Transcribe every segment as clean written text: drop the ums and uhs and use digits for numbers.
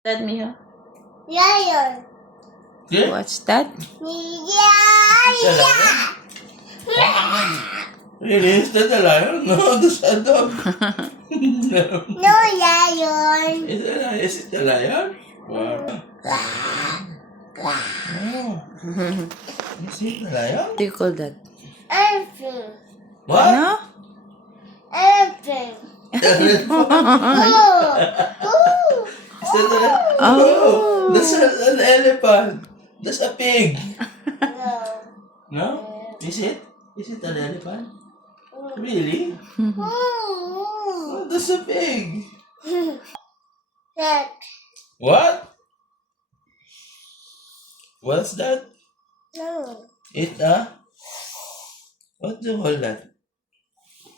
That, Miho? Lion. Okay? What's that? Lion. Really? Is that a lion? No, that's a dog. No. No lion. Is it a lion? Wow. Oh. Is it a lion? What do you call that? Elephant. What? No? Elephant. Oh. Oh. Is that a Oh. No, that's an elephant. That's a pig. No. No? Is it? Is it an elephant? Really? Oh. Oh, that's a pig. That. What? What's that? No. It what do you call that?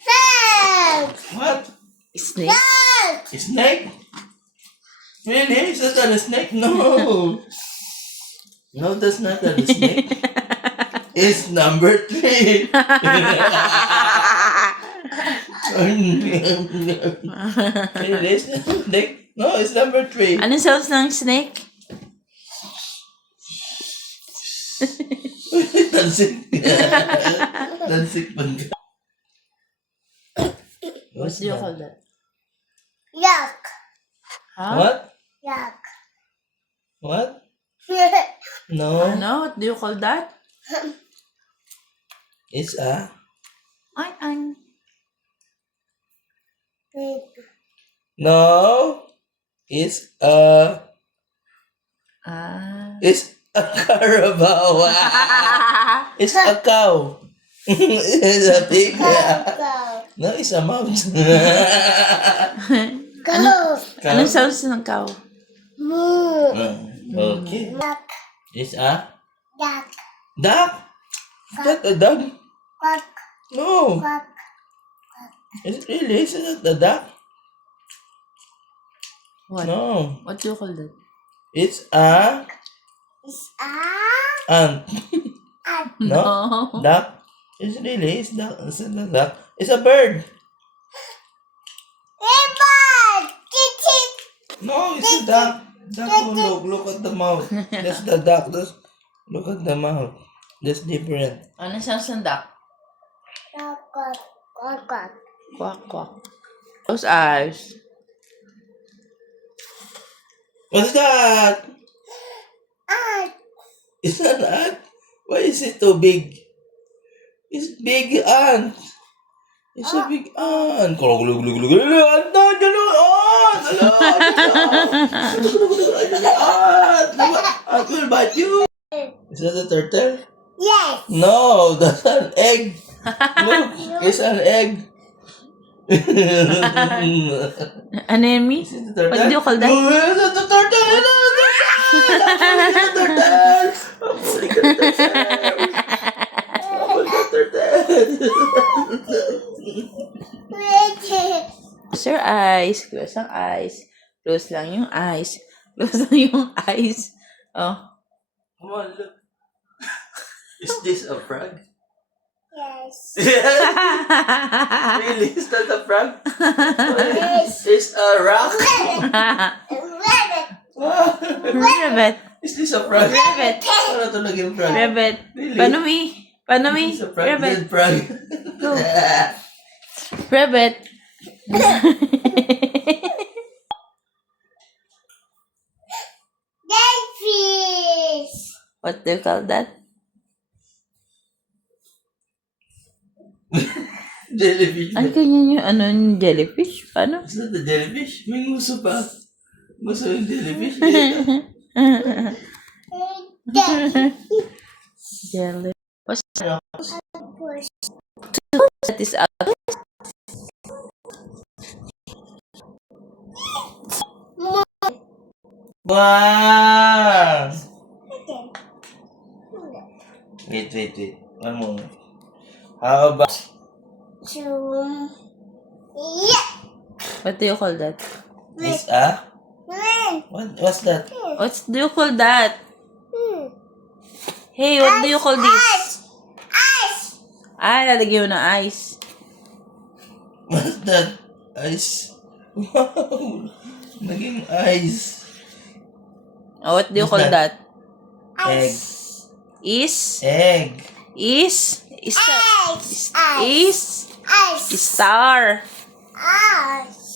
That. What? Snake? That. A snake? Really? Is that a snake? No. No, that's not a snake. It's number 3. Really? Is that a snake? No, it's number 3. Ano sounds ng snake? Tansik. Tansik pang. What do you call that? Yuck. Huh? What? Yuck. What? No. Ano? What do you call that? It's a Ay. Pig. no. It's it's a carabao. It's a cow. It's a pig. Go. No, it's a mouse. Go. Anong sounds ng cow? Moo. Okay. Duck. It's a Duck. duck. Is that a dog? Quack. No. Quack. Is it really? Is it a duck? What? No. What do you call that? It's a It's a ant. ant. No. Duck. Is it really? It's duck. Is it a duck? It's a bird. Ribbon. Tick. No, it's a duck. Duck. Oh, look at the mouth. That's the duck. Look at the mouth. That's different. Ano sounds ng duck? Quack. Quack. Quack. Quack. Quack, quack. Those eyes. What's that? Ant. Is that an ant? Why is it so big? It's big ant. It's a big ant. Ant. Ant. Ant will bite you. Is that a turtle? Yes. No, that's an egg. Look, it's an egg. Ano yun, Mi? Is it a turtle? What do you call that? Oh, it's a turtle. It's a turtle. Close your eyes. Close ang eyes. Close lang yung eyes. Close lang yung eyes. Oh. Come on, look. Is this a frog? Yes. Really? Is that a frog? It's a rock. Rabbit. Rabbit. Is this a frog? Rabbit. Ano ito naging frog? Rabbit. Really? Paano, Mi? Paano, Mi? Is this a frog? Rabbit. Dead frog. Go. Rabbit. Jellyfish. What do you call that? Jellyfish. Ano ganyan yung ano yung jellyfish? Paano? Is that a jellyfish? May nguso pa. Nguso yung jellyfish. Jelly. What's Push. that is out? Wow! Wait. One moment. How about... Zoom. Yeah. What do you call that? It's a... Wait. What's that? What do you call that? Hey, what do you call this? Ice. Ah, lalagyan mo ng ice. What's that? Ice. Wow! Naging ice. Oh, what do you What's call that? that? Egg. Is? Egg. Is? Ice. Is? Ice. Star. Ice.